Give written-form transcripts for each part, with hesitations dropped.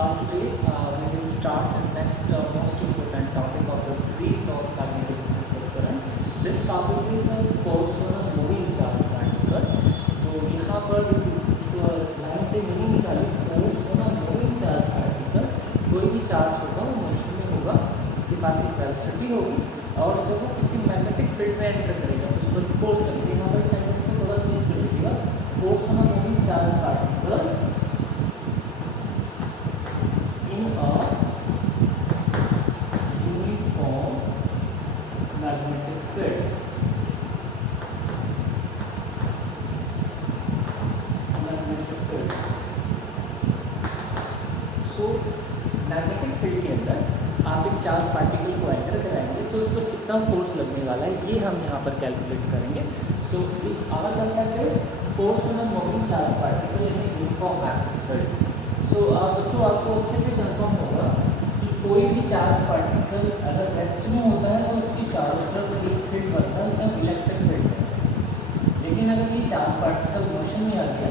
Today we will start the next most important topic of the series of magnetic field current. This topic is force on a moving charge particle. तो यहाँ पर इस line से meaning निकाली force on a moving charge particle. कोई भी charge होगा वो मोशन में होगा, उसके पास एक वेलोसिटी होगी और जब वो किसी मैग्नेटिक फील्ड में एंटर करेगा तो उस पर फोर्स लगेगी। यहाँ पर सेंटेंस में थोड़ा चेंज कर लीजिएगा, force on a moving charge particle in a uniform magnetic field. Magnetic field. So magnetic field के अंदर आप एक चार्ज पार्टिकल को एंटर कराएंगे तो उस पर कितना फोर्स लगने वाला है ये हम यहाँ पर कैलकुलेट करेंगे। So our concept is force on a moving charge particle in a uniform magnetic field. So बच्चों आपको अच्छे से कंफर्म होगा कि कोई भी चार्ज पार्टिकल अगर रेस्ट में होता है तो उसकी चारों तरफ एक फील्ड बनता है, उसे हम इलेक्ट्रिक फील्ड कहते हैं। लेकिन अगर ये चार्ज पार्टिकल मोशन में आ गया,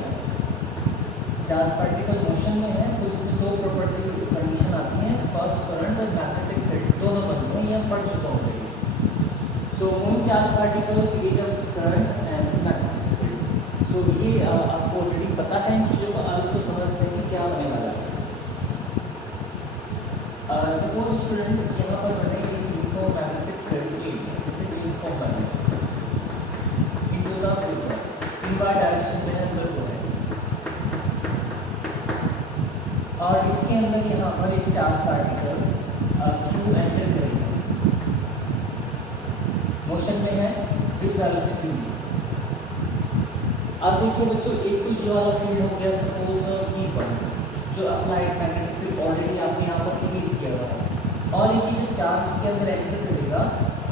चार्ज पार्टिकल मोशन में है तो इसमें दो प्रॉपर्टी कंडीशन आती हैं, फर्स्ट करंट और मैग्नेटिक फील्ड दोनों बनते हैं, ये हम पढ़ चुका हूँ। So moving charge particle create a current and magnetic field. So ये आपको ऑलरेडी पता है इन चीज़ों को, आप इसको समझते हैं कि क्या होने वाला है। सपोज स्टूडेंट यहाँ पर बने एक यूनिफॉर्म मैग्नेटिक फील्ड ए, इसे यूनिफॉर्म बने into the paper in Y direction में अंदर को है और इसके अंदर यहाँ पर एक चार्ज पार्टिकल क्यू एंटर करेगा, मोशन में है विद वेलोसिटी। अब देखिए बच्चों, एक तो ये वाला फील्ड हो गया सपोज E1 जो अप्लाइड मैग्नेटिक फील्ड ऑलरेडी आपने यहाँ पर क्रिएट किया हुआ है, और एक जो चार्ज के अंदर एंटर करेगा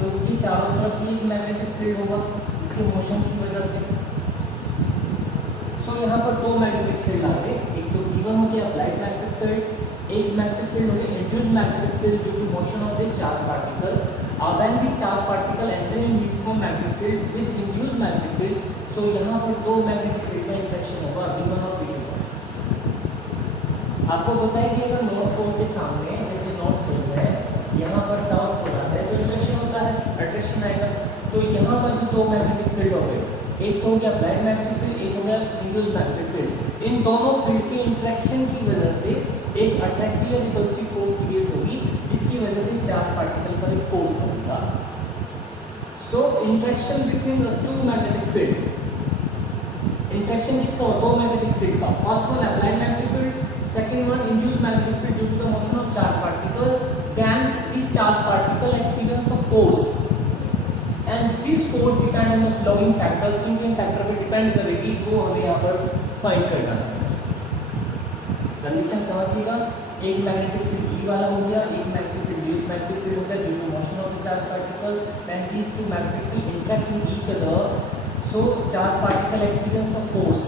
तो इसकी चारों तरफ भी एक मैग्नेटिक फील्ड होगा इसके मोशन की वजह से। सो यहाँ पर दो मैग्नेटिक फील्ड आ गए, एक तो E1 हो गया अप्लाइड मैग्नेटिक फील्ड, एक मैग्नेटिक फील्ड हो गया induced magnetic field due to motion of this charge particle. When this charge particle enter in uniform magnetic field with induced magnetic field, so यहाँ पर दो मैग्नेटिक फील्ड का interaction होगा V1 और V2। आपको पता है कि अगर नॉर्थ पोल के सामने जैसे नॉर्थ पोल है, यहाँ पर साउथ पोल आता है तो इंटरेक्शन होता है, अट्रैक्शन आएगा। तो यहाँ पर भी दो मैग्नेटिक फील्ड हो गए, एक तो हो गया अप्लाइड मैग्नेटिक फील्ड, एक हो गया इंड्यूस्ड मैग्नेटिक फील्ड। इन दोनों फील्ड के इंटरेक्शन की वजह से एक अट्रैक्टिव या रिपल्सिव फोर्स क्रिएट होगी जिसकी वजह से चार्ज पार्टिकल पर एक फोर्स लगेगा। So interaction between the two magnetic field, interaction किसका होगा? दो मैग्नेटिक फील्ड का। First one applied magnetic field, second one induced magnetic field due to the motion of charge particle. Then this charge particle experience a force and this force depend on the flowing factor. Flowing factor पे depend करेगी, वो हमें यहाँ पर find करना है। Condition समझिएगा, एक मैग्नेटिक फील्ड E वाला हो गया, एक magnetic field induced magnetic field हो गया due to motion of the charge particle. When these two magnetic field interact with each other, so charge particle experience a force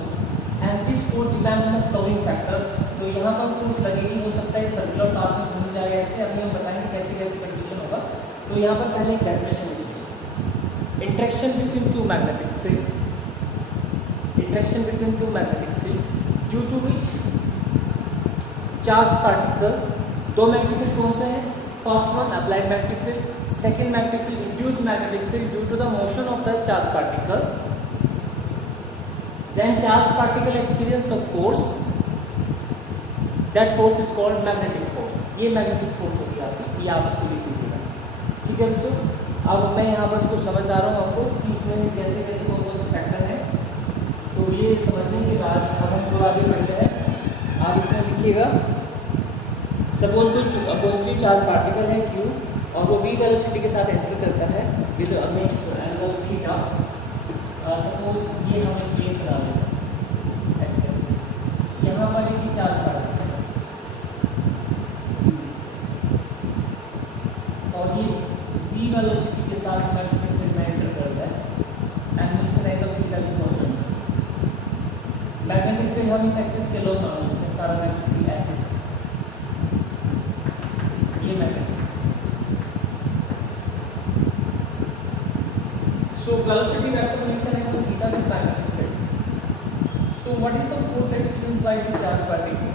and this force depend on the flowing factor. तो यहाँ पर force लगेगी, हो सकता है circular path में घूम जाए ऐसे, अभी हम बताएंगे कैसे कैसे कंडीशन होगा। तो यहाँ पर पहले एक डेफिनेशन लिखिए, interaction between two magnetic field, interaction between two magnetic field due to which charge particle, दो मैग्नेटिक फील्ड कौन से हैं? First one applied magnetic field, second magnetic field induced magnetic field due to the motion of the charge particle. Then charge particle experience of force, that force is called magnetic force. ये magnetic force होगी आपकी, ये आप इसको लिख लीजिएगा, ठीक है बच्चों। अब मैं यहाँ पर इसको समझ आ रहा हूँ आपको कि इसमें कैसे कैसे कौन कौन से फैक्टर हैं। तो ये समझने के बाद अब हम थोड़ा आगे बढ़ते हैं। आप इसमें लिखिएगा, सपोज कोई पॉजिटिव चार्ज पार्टिकल है Q और वो V वेलोसिटी के साथ एंटर करता है विद एंगल थीटा। सपोज ये हमें प्लेन बना लेते हैं एक्सेस, यहाँ पर एक चार्ज पार्टिकल है और ये V वेलोसिटी के साथ मैग्नेटिक फील्ड में एंटर करता है एंड इस एंगल थीटा की फॉर्चून। मैग्नेटिक फील्ड हम इस एक्सेस के लोग मान लेते हैं, सारा मैग्नेटिक फील्ड ऐसे, ये मैग्नेटिक। सो वेलोसिटी वेक्टर में इस एंगल थीटा की magnetic field. So what is the force experienced by this charge particle?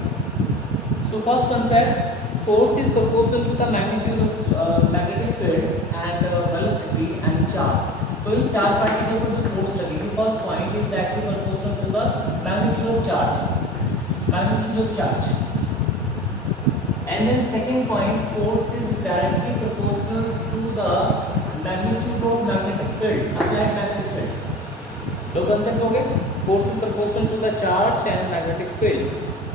So So first concept, force is proportional to the magnitude of magnetic field and velocity and charge. तो इस charge particle पर जो force लगेगी, first point is directly proportional to the magnitude of charge, and then second point, force is directly proportional to the magnitude of magnetic field, applied magnetic field. दो concept हो गए, force is proportional to the charge and magnetic field.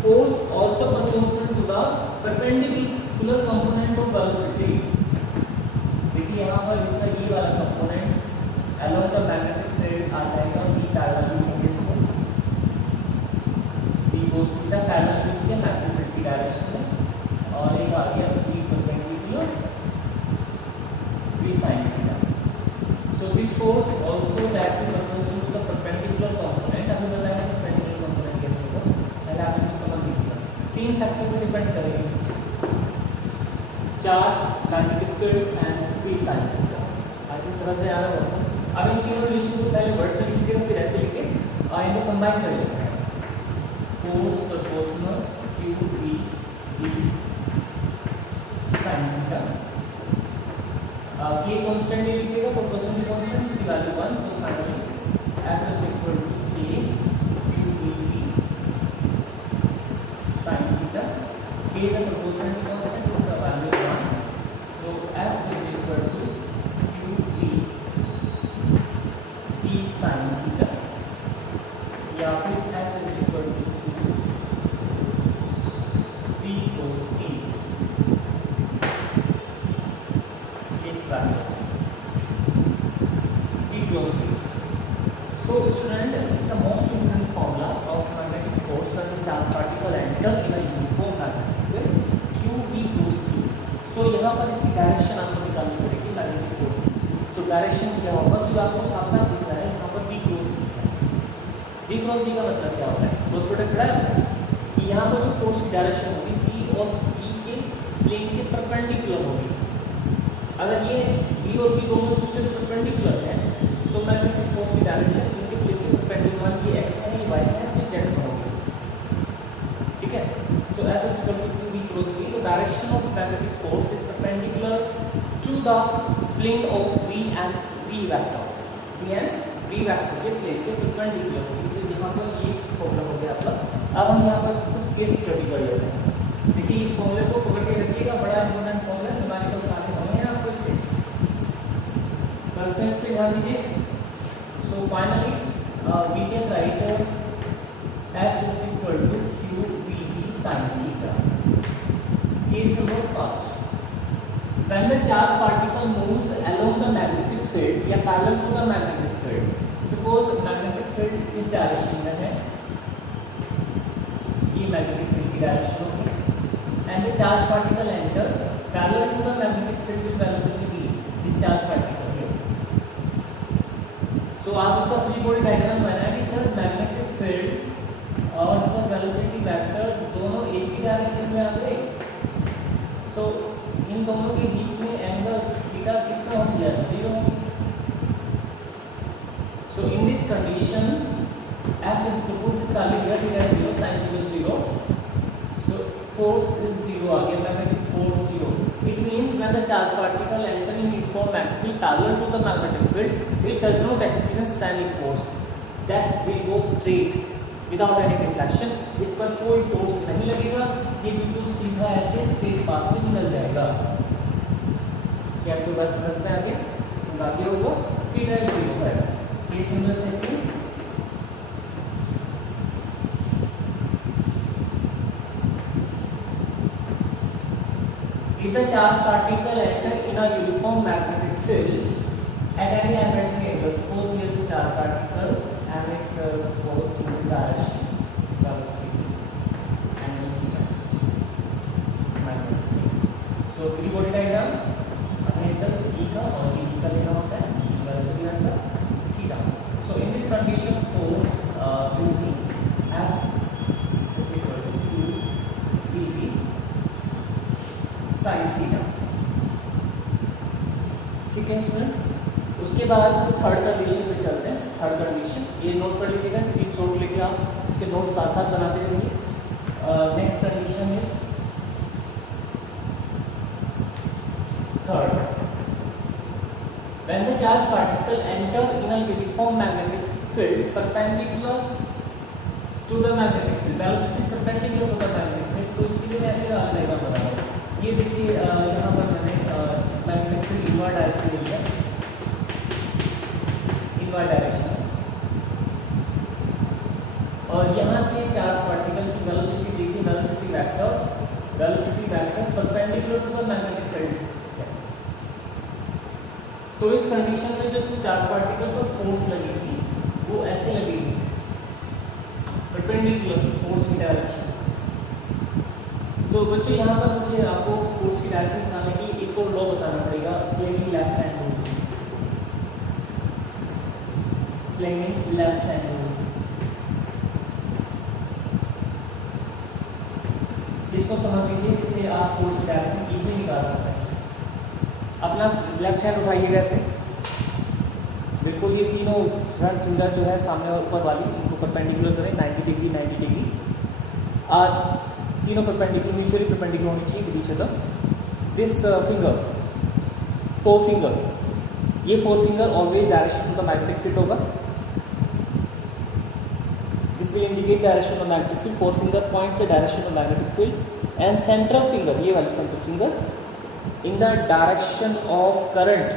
Force also proportional to the perpendicular component of velocity. देखिए यहाँ पर इसका ये वाला component along the magnetic field आ जाएगा, v पैरेलल लिखेंगे इसको, v cos theta parallel to उसके मैग्नेटिक फील्ड की डायरेक्शन में, और एक आ गया v perpendicular v sin theta. So this force also directly proportional to the perpendicular component. अभी बताएंगे perpendicular component कैसे होगा, पहले आप इसको समझ लीजिएगा. तीन फैक्टर पर डिपेंड करेंगे नीचे, charge, magnetic field and v sin theta. I think समझ से आ रहा होगा. अब इन तीनों रिलेशन को पहले वर्ड्स में लिख लीजिएगा, फिर ऐसे लिखे और इनको कंबाइन कर लेते हैं. Force proportional q v e sin theta. k constant ले लीजिएगा, प्रोपोर्शनल कांस्टेंट, इसकी value 1. So finally f is equal to k q v e sin theta. k is a proportional constant, इसका value 1. So f is equal to sin theta, या फिर f is equal to v cos t, इस value v cos t. So student, this is the most important formula of magnetic force when the charged particle enter in a uniform magnetic field q v cos t. So यहाँ पर इसकी direction आपको निकालनी पड़ेगी magnetic force की. So direction क्या होगा, जो आपको साफ साफ दिख रहा है यहाँ पर v क्रॉस b का मतलब क्या होता है, क्रॉस प्रोडक्ट रहा है कि यहाँ पर जो फोर्स की डायरेक्शन होगी p और e के प्लेन के परपेंडिकुलर होगी. अगर ये v और p दोनों दूसरे के परपेंडिकुलर है, सो मैग्नेटिक फोर्स की डायरेक्शन इनके प्लेन के परपेंडिकुलर, ये x है, ये y है, ये z में होगी. ठीक है. So f is equal to v cross b. The direction of magnetic force is perpendicular to the plane of v and v vector. v and v vector के प्लेन के परपेंडिकुलर होगी. तो यहाँ पर ये फॉर्मूला हो गया आपका. अब हम यहाँ पर कुछ केस स्टडी कर लेते हैं. देखिए इस फॉर्मूले को पकड़ के रखिएगा, बड़ा इंपॉर्टेंट फॉर्मूला, न्यूमेरिकल सारे होंगे यहाँ पर से. कंसेप्ट पे ध्यान दीजिए. So finally we can write f is equal to q v e sin theta. Case number first, when the charged particle moves along the magnetic field या parallel to the magnetic field. Suppose magnetic field इस direction में है, ये magnetic field की direction होगी, and the charged particle enter parallel to the magnetic field with velocity v. This charged particle here. So आप इसका free body diagram बनाएं कि सर मैग्नेटिक फील्ड और सर वेलोसिटी वेक्टर दोनों एक ही डायरेक्शन में आ गए. सो इन दोनों के बीच में एंगल थीटा कितना हो गया, 0. So in this condition f is to put this value here, theta 0, sin 0 0. So force is 0 आ गया, magnetic force 0. It means when the charged particle enter in uniform magnetic field parallel to the magnetic field, it does not experience any force. That will go straight without any deflection. इस पर कोई force नहीं लगेगा, ये बिल्कुल सीधा ऐसे straight path में निकल जाएगा. क्या आपको बस समझ में आ गया? तो आगे होगा थीटा 0 है. Case number second, if the charged particle enter in a uniform magnetic field at any arbitrary angle, suppose here is a charged particle and its goes in this direction, velocity angle theta, this is magnetic field. So free body diagram अपने इधर e का और e का लेना होता है, velocity vector theta. So in this condition force will be F is equal to q v b sin theta. ठीक है स्टूडेंट. उसके बाद थर्ड कंडीशन पे चलते हैं. थर्ड कंडीशन ये नोट कर लीजिएगा, स्क्रीनशॉट लेके आप इसके नोट साथ साथ बनाते रहिए. Next condition is charge particle enter in a uniform magnetic field perpendicular to the magnetic field, velocity perpendicular to the magnetic field. तो इसके लिए मैं ऐसे डायग्राम बना रहा हूँ। ये देखिए यहाँ पर मैंने मैग्नेटिक फील्ड इनवर्ड डायरेक्शन ली है, इनवर्ड डायरेक्शन, और यहाँ से चार्ज पार्टिकल की वेलोसिटी देखिए, velocity vector perpendicular to the magnetic field. तो इस कंडीशन में जो चार्ज पार्टिकल पर फोर्स लगेगी वो ऐसे लगेगी, परपेंडिकुलर फोर्स की डायरेक्शन। तो बच्चों यहाँ पर मुझे आपको फोर्स की डायरेक्शन बताने के लिए एक और लॉ बताना पड़ेगा, Fleming left hand rule. Fleming left hand rule, इसको समझ लीजिए, इससे आप फोर्स की डायरेक्शन इजीली निकाल सकते हैं। अपना लेफ्ट हैंड उठाइएगा ऐसे, बिल्कुल ये तीनों फ्रंट फिंगर जो है सामने और ऊपर वाली, इनको परपेंडिकुलर करें 90 डिग्री 90 डिग्री, तीनों परपेंडिकुलर, म्यूचुअली परपेंडिकुलर होनी चाहिए with each other. This finger, four finger, ये four finger always direction to the magnetic field होगा। This will indicate direction of the magnetic field. Four finger points the direction of magnetic field and central finger, ये वाली central finger in the direction of current,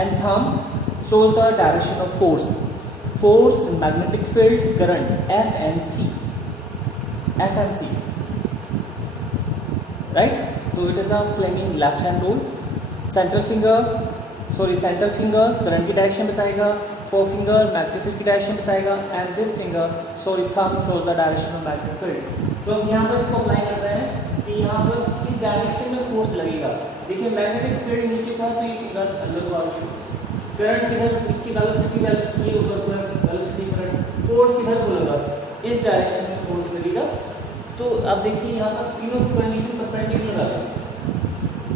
and thumb shows the direction of force, magnetic field, current, F and C, right? So it is a Fleming left hand rule. Central finger current की direction बताएगा, forefinger magnetic field की direction बताएगा, and this finger thumb shows the direction of magnetic field। तो हम यहाँ पर इसको apply कर रहे हैं कि यहाँ पर किस डायरेक्शन में फोर्स लगेगा। देखिए मैग्नेटिक फील्ड नीचे था तो ये फिगर अंदर को आ गई, करंट किधर, इसकी वेलोसिटी ये ऊपर को है, वेलोसिटी करंट, फोर्स किधर को लगा, इस डायरेक्शन में फोर्स लगेगा। तो अब देखिए यहाँ पर तीनों कंडीशन परपेंडिकुलर आ गई,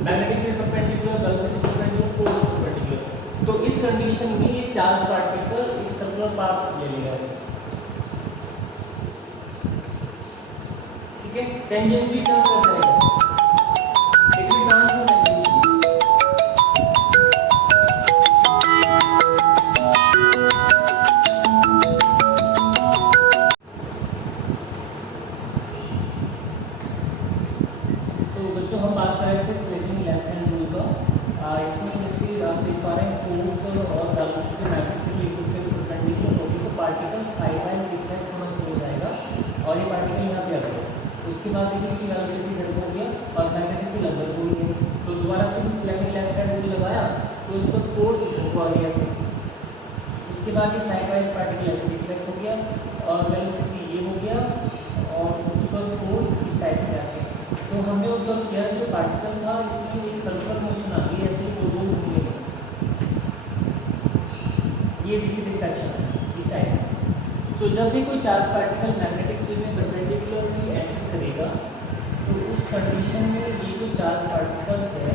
magnetic field perpendicular, velocity perpendicular, force perpendicular. तो इस कंडीशन में ये चार्ज पार्टिकल एक सर्कुलर पाथ ले लेगा ऐसे, ठीक है, टेंजेंशियली टर्न कर जाएगा, देखिए टर्न हो बच्चों हम बात कर रहे थे फ्लेमिंग लेफ्ट हैंड रूल का। इसमें जैसे आप देख पा रहे हैं फोर्स और वेलोसिटी मैग्नेटिक फील्ड एक दूसरे के परपेंडिकुलर होगी तो पार्टिकल साइड वाइज जितना थोड़ा स्लो जाएगा और ये पार्टिकल यहाँ पे आ गया। उसके बाद देखिए इसकी वेलोसिटी इधर हो गया और मैग्नेटिक फील्ड अंदर हो गई, तो दोबारा से फ्लेमिंग लेफ्ट हैंड रूल लगाया तो इस पर फोर्स इधर को आ गया ऐसे। उसके बाद ये साइड वाइज पार्टिकल ऐसे रिफ्लेक्ट हो गया और वेलोसिटी ये हो गया और उस पर फोर्स इस टाइप से आ गया। तो हमने ऑब्जर्व किया जो पार्टिकल था इसमें एक सर्कुलर मोशन आ गई ऐसे गोल गोल घूमने लगा, ये देखिए डिफ्रैक्शन है इस टाइप। सो जब भी कोई चार्ज पार्टिकल मैग्नेटिक फील्ड में परपेंडिकुलरली एंटर करेगा तो उस कंडीशन में ये जो चार्ज पार्टिकल है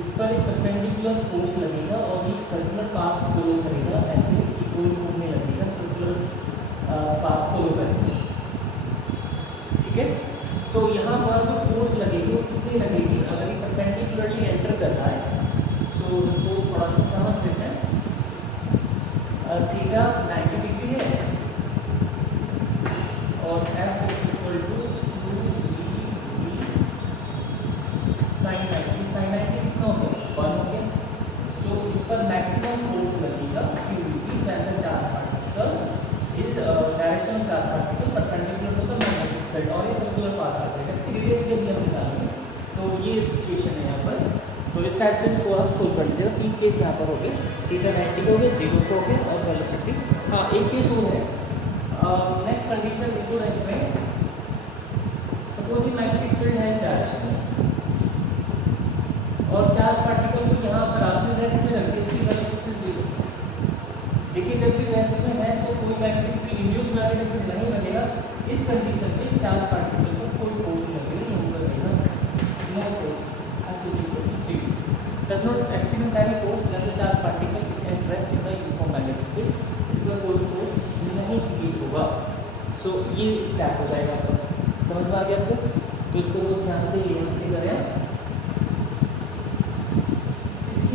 इस पर एक परपेंडिकुलर फोर्स लगेगा और एक सर्कुलर पाथ फॉलो करेगा, ऐसे गोल घूमने लगेगा, सर्कुलर पाथ फॉलो करेगा, ठीक है। तो यहाँ पर जो फोर्स लगेगी वो कितनी लगेगी, अगर ये परपेंडिकुलरली एंटर कर रहा है सो इसको थोड़ा सा समझ लेते हैं। थीटा 90 डिग्री है और F is equal to 2 sin 90, sin 90 कितना हो गया 1 हो गया। सो इस पर मैक्सिमम फोर्स लगेगा क्योंकि when the charge particle is direction of charge particle perpendicular to the magnetic field और ये सर्कुलर पाथ आ जाएगा। इसकी रेडियस भी हम निकालेंगे, तो ये सिचुएशन है यहाँ पर। तो इस टाइप से इसको आप सोल्व कर लीजिएगा। 3 केस यहाँ पर हो गए, थीटा 90 हो गया, 0 हो गया और वेलोसिटी। हाँ एक केस और है, नेक्स्ट कंडीशन देखो ना इसमें, सपोज ये मैग्नेटिक फील्ड है इस डायरेक्शन में और चार्ज पार्टिकल को यहाँ पर आपने रेस्ट में रख दिया, इसकी वेलोसिटी 0। देखिए जब भी रेस्ट में है तो कोई magnetic field, induce magnetic field नहीं बनेगा। इस कंडीशन में चार्ज पार्टिकल पर कोई फोर्स नहीं लगेगा, यहीं पर रहेगा no force, does not experience any force when the charge particle is at rest in the uniform magnetic field, इसमें कोई फोर्स नहीं क्रिएट होगा। सो ये स्टेप हो जाएगा आपका, समझ में आ गया आपको। तो इसको बहुत ध्यान से यहाँ से करें।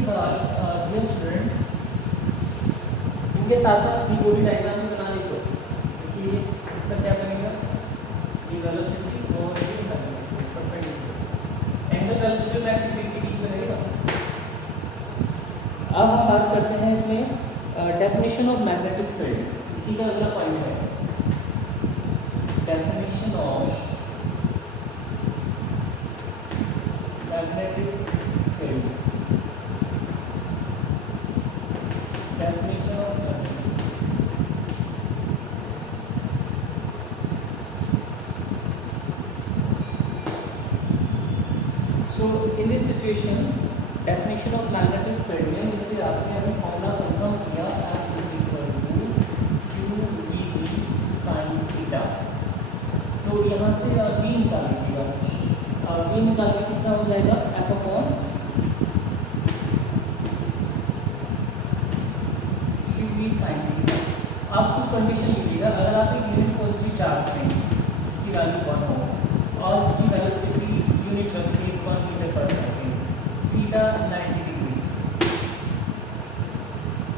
बाद डियर स्टूडेंट, इनके साथ साथ फ्री बॉडी डायग्राम भी बना देते हो, क्योंकि इसका क्या बनेगा, ये वेलोसिटी और ये magnetic perpendicular angle velocity magnetic field के बीच में रहेगा। अब हम बात करते हैं इसमें डेफिनेशन ऑफ मैग्नेटिक फील्ड, इसी का अगला पॉइंट है definition of magnetic field. Definition of magnetic. So in this situation, definition of magnetic field में जैसे आपने अभी फॉर्मूला कंफर्म किया F is equal to QVB sin theta, तो यहाँ से B निकाल लीजिएगा, B निकाल के कितना हो जाएगा F अपॉन साइन थीटा। अब कुछ कंडीशन लीजिएगा, अगर आप एक यूनिट पॉजिटिव चार्ज लें इसकी वैल्यू 1 हो और इसकी वेलोसिटी यूनिट रखिए 1 मीटर पर सेकेंड, थीटा 90 डिग्री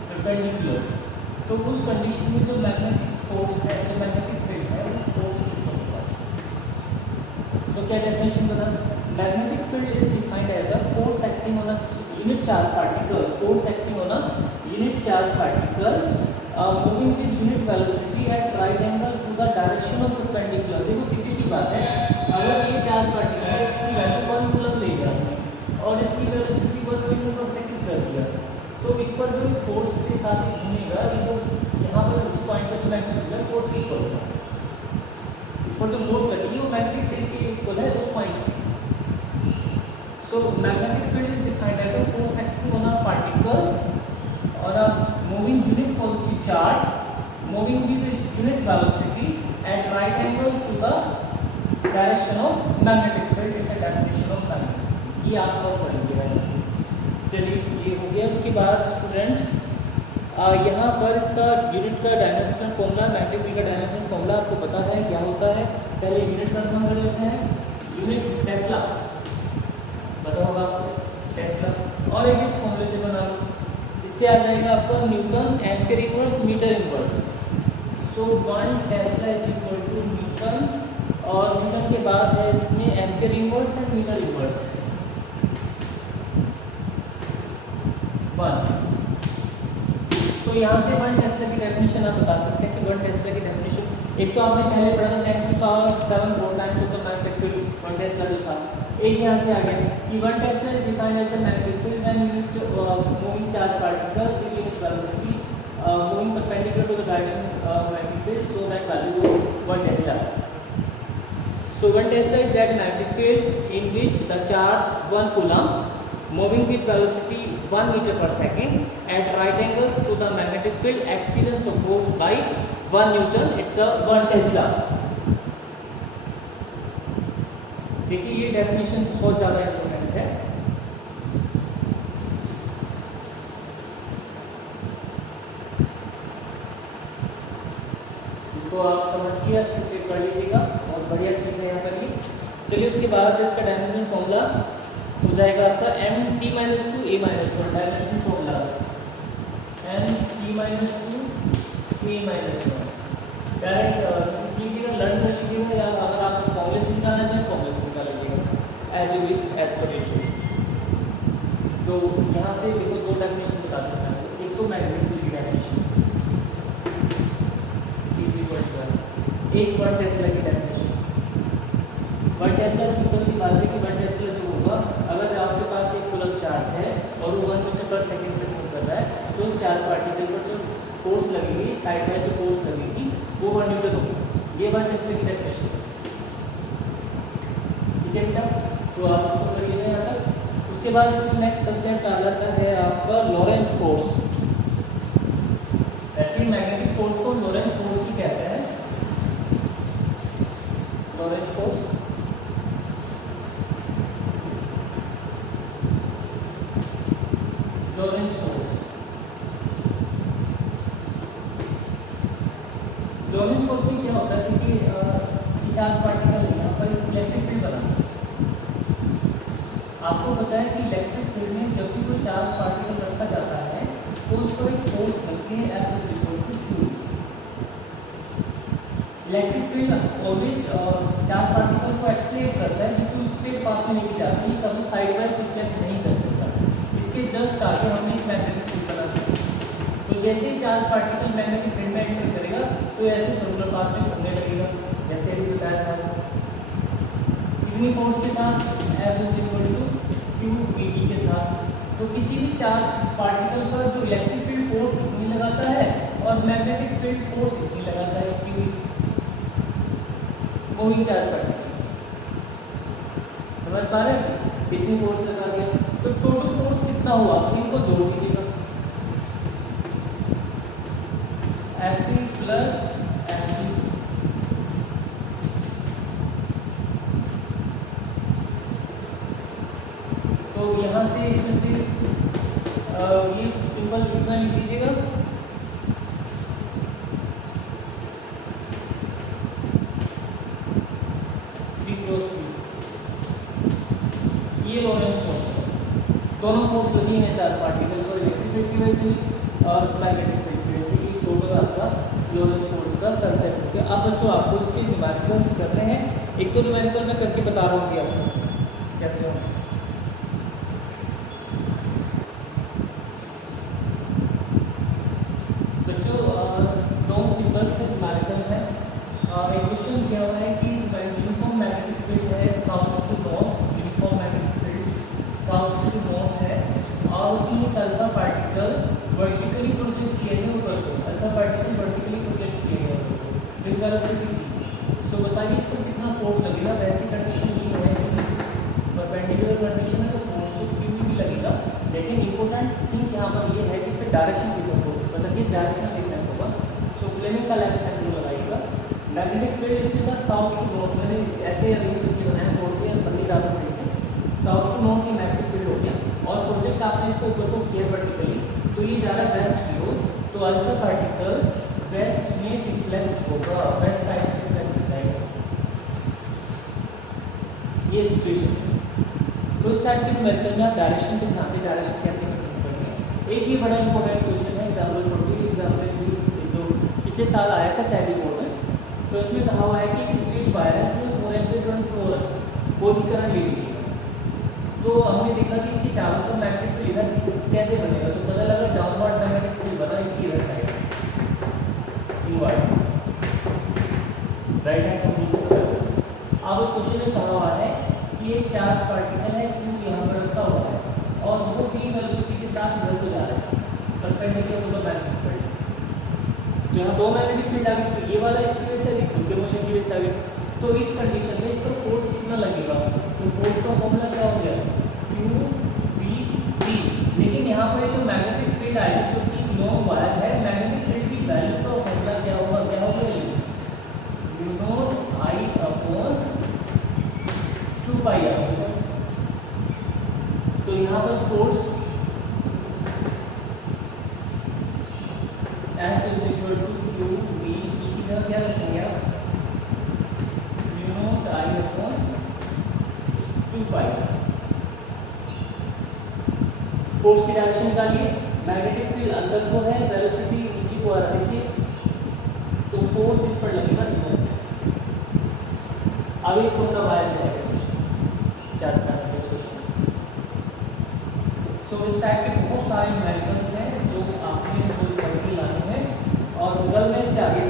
परपेंडिकुलर, तो उस कंडीशन में जो मैग्नेटिक फोर्स है, जो मैग्नेटिक फील्ड है, वो फोर्स कितना होगा। तो क्या डेफिनेशन बना, magnetic field is defined as the force acting on a unit charge particle, force acting on a unit charge particle moving with unit velocity at right angle to the direction of perpendicular। देखो सीधी सी बात है, अगर ये charge particle है, इसकी value 1 coulomb ले लिया हमने और इसकी वेलोसिटी 1 मीटर पर सेकंड कर दिया, तो इस पर जो फोर्स के साथ घूमेगा, ये तो यहाँ पर इस पॉइंट पर जो मैग्नेटिक फील्ड फोर्स की इक्वल होगा, इस पर जो फोर्स लगेगी वो मैग्नेटिक फील्ड के इक्वल है उस पॉइंट पे। So magnetic field is defined as the force acting on a particle on a moving unit positive charge moving with unit velocity at right angle to the direction of magnetic field। It's a definition of magnetic, ये आप note कर लीजिएगा जैसे। चलिए ये हो गया। उसके बाद स्टूडेंट यहाँ पर इसका यूनिट का डायमेंशन फॉर्मूला, मैग्नेटिक फील्ड का डायमेंशन फॉर्मूला आपको पता है क्या होता है। पहले यूनिट कंफर्म कर लेते हैं, यूनिट टेस्ला पता होगा आपको, टेस्ला, और एक इस फॉर्मूले से बना लो, इससे आ जाएगा आपका newton ampere inverse metre inverse. So 1 tesla is equal to newton, और न्यूटन के बाद है इसमें ampere inverse and metre inverse 1। तो यहाँ से 1 टेस्ला की डेफिनेशन आप बता सकते हैं कि 1 टेस्ला की डेफिनेशन, एक तो आपने पहले पढ़ा था 10 की पावर 7 4 टाइम्स होता मैग्नेटिक फील्ड 1 टेस्ला जो था, एक यहाँ से आ गया कि 1 tesla is defined as the magnetic field when unit moving charge particle with unit velocity moving perpendicular to the direction of magnetic field, so that value 1 tesla. So 1 Tesla is that magnetic field in which the charge 1 coulomb moving with velocity 1 meter per second at right angles to the magnetic field experience of force by 1 Newton, it's a 1 Tesla। देखिए ये definition बहुत ज़्यादा important है। इसको आप समझिए, अच्छे से पढ़ लीजिएगा, बहुत बढ़िया चीज़ है यहाँ पर ये। चलिए उसके बाद इसका डायमेंशन फॉर्मूला हो जाएगा आपका m t - 2 a - 1 dimension formula m t - 2 a - 1 direct कीजिएगा, लर्न कर लीजिएगा, या अगर आपको फॉर्मूले से निकालना चाहे फॉर्मूले से निकाल लीजिएगा as you wish as per your choice. तो यहाँ से देखो 2 डेफिनेशन बता देता है, एक तो मैग्नेटिक फील्ड की डेफिनेशन, एक 1 टेस्ला की डेफिनेशन। 1 टेस्ला सिंपल सी बात है कि 1 टेस्ला जो होगा, अगर आपके पास एक कूलम चार्ज है और वो 1 मीटर पर सेकंड से मूव कर रहा है, तो उस चार्ज पार्टिकल पर जो फोर्स लगेगी, साइड में जो फोर्स लगेगी वो 1 न्यूटन होगी। ये 1 टेस्ला की डेफिनेशन, ठीक है बेटा, तो आप इसको कर लीजिए यहाँ तक। उसके बाद इसमें नेक्स्ट कंसेप्ट आ जाता है आपका लॉरेंज फोर्स। ऐसे ही मैग्नेटिक फोर्स को लॉरेंज फोर्स ही कहते हैं, Lorentz force. Lorentz force, Lorentz force में क्या होता है, क्योंकि चार्ज पार्टिकल है, यहाँ पर इलेक्ट्रिक फील्ड बना। आपको पता है कि इलेक्ट्रिक फील्ड में जब भी कोई चार्ज पार्टिकल रखा जाता है तो उस पर एक फोर्स लगती है F is equal to Q। Electric field always charge particle को एक्सलेट करता है क्योंकि उस स्ट्रेट पाथ में लेके जाता है, ये कभी साइडवाइज रिफ्लेक्ट नहीं कर सकता। इसके जस्ट आगे हमने एक मैग्नेटिक फील्ड बना दिया, तो जैसे ही चार्ज पार्टिकल मैग्नेटिक फील्ड में एंटर करेगा तो ऐसे सर्कुलर पाथ में घूमने लगेगा, जैसे अभी बताया था। कितनी फोर्स के साथ? F is equal to Q VT के साथ। तो किसी भी चार्ज पार्टिकल पर जो इलेक्ट्रिक फील्ड फोर्स इतनी लगाता है और मैग्नेटिक फील्ड फोर्स इतनी लगाता है Q, वही चार्ज पार्टिकल। समझ पा रहे हैं? कितनी फोर्स लगा दिया, तो टोटल फोर्स कितना हुआ इनको जोड़ दीजिएगा, Fe प्लस Fe। तो यहाँ से इसमें से ये सिंबल कितना लिख दीजिएगा, ये लोरेंट्ज फोर्स, दोनों फोर्स लगी है चार्ज पार्टिकल को इलेक्ट्रिक फील्ड की वजह से और मैग्नेटिक फील्ड की वजह से। ये टोटल आपका लोरेंट्ज फोर्स का कंसेप्ट हो गया। अब बच्चों आपको इसके न्यूमेरिकल्स करने हैं, एक तो न्यूमेरिकल मैं करके बता रहा हूँ आपको कैसे हो। एक क्वेश्चन दिया हुआ है कि यूनिफॉर्म मैग्नेटिक फील्ड है south to north, uniform magnetic field south to north है और उसमें एक अल्फा पार्टिकल वर्टिकली प्रोजेक्ट किए गए ऊपर को, अल्फा पार्टिकल वर्टिकली प्रोजेक्ट किए गए ऊपर को, फिर वेलोसिटी। सो बताइए इस पर कितना फोर्स लगेगा। वैसी कंडीशन ये है कि परपेंडिकुलर कंडीशन है तो फोर्स तो Q भी लगेगा, लेकिन इंपॉर्टेंट थिंग यहाँ पर ये है कि इस पर डायरेक्शन कितना होगा, मतलब किस डायरेक्शन में देखना होगा। सो फ्लेमिंग का लेफ्ट हैंड रूल लगाइएगा। मैग्नेटिक फील्ड इसके बाद साउथ टू नॉर्थ, मैंने ऐसे अरेंज करके बनाया बोर्ड पे, बंदी ज़्यादा सही से। साउथ टू नॉर्थ की मैग्नेटिक फील्ड हो गया और प्रोजेक्ट आपने इसको ऊपर को किया वर्टिकली, तो ये जा रहा है वेस्ट की ओर, तो अल्फा पार्टिकल वेस्ट में डिफ्लेक्ट होगा, वेस्ट साइड में डिफ्लेक्ट हो जाएगा, ये सिचुएशन। तो इस टाइप के न्यूमेरिकल में आप डायरेक्शन पे ध्यान दें, डायरेक्शन कैसे करनी पड़ेगी। एक ही बड़ा इंपॉर्टेंट क्वेश्चन है एग्जाम्पल पिछले साल आया था सैली बोर्ड में, तो इसमें कहा हुआ है कि एक स्ट्रेट वायर है, उसमें 4 एम्पीयर करंट फ्लो हो रहा है, कोई भी करंट ले लीजिए। तो हमने देखा कि इसके चारों पर मैग्नेटिक फील्ड इधर कैसे बनेगा, तो पता लगा डाउनवर्ड मैग्नेटिक फील्ड बना इसकी इधर side, inward right hand rule से पता। अब उस क्वेश्चन में कहा हुआ है कि एक चार्ज पार्टिकल है Q यहाँ पर रखा हुआ है और वो भी वेलोसिटी के साथ इधर को जा रहा है perpendicular to the magnetic field. तो यहाँ दो मैग्नेटिक फील्ड आ गई, तो ये वाला इसकी वजह से खुद के मोशन की वजह से आ गई। तो इस कंडीशन में इसका फोर्स कितना लगेगा, तो फोर्स का फॉर्मूला क्या हो गया Q V T। लेकिन यहाँ पर जो मैग्नेटिक फील्ड आएगी क्योंकि लॉन्ग वायर है, मैग्नेटिक फील्ड की वैल्यू का फॉर्मूला क्या होगा, mu naught I upon 2 pi r. तो यहाँ पर force F is equal to Q V E की जगह क्या रखेंगे आप, mu naught I upon 2 pi. Force की डायरेक्शन निकालिए, मैग्नेटिक फील्ड अंदर को है, वेलोसिटी नीचे को आ रही थी, तो फोर्स इस पर लगेगा इधर। अब एक फोन का वायर जाएगा चार्ज करने के सोचो। सो इस टाइप के बहुत सारे न्यूमेरिकल्स हैं जो आपने सोल्व करके लाने हैं और गूगल में से आगे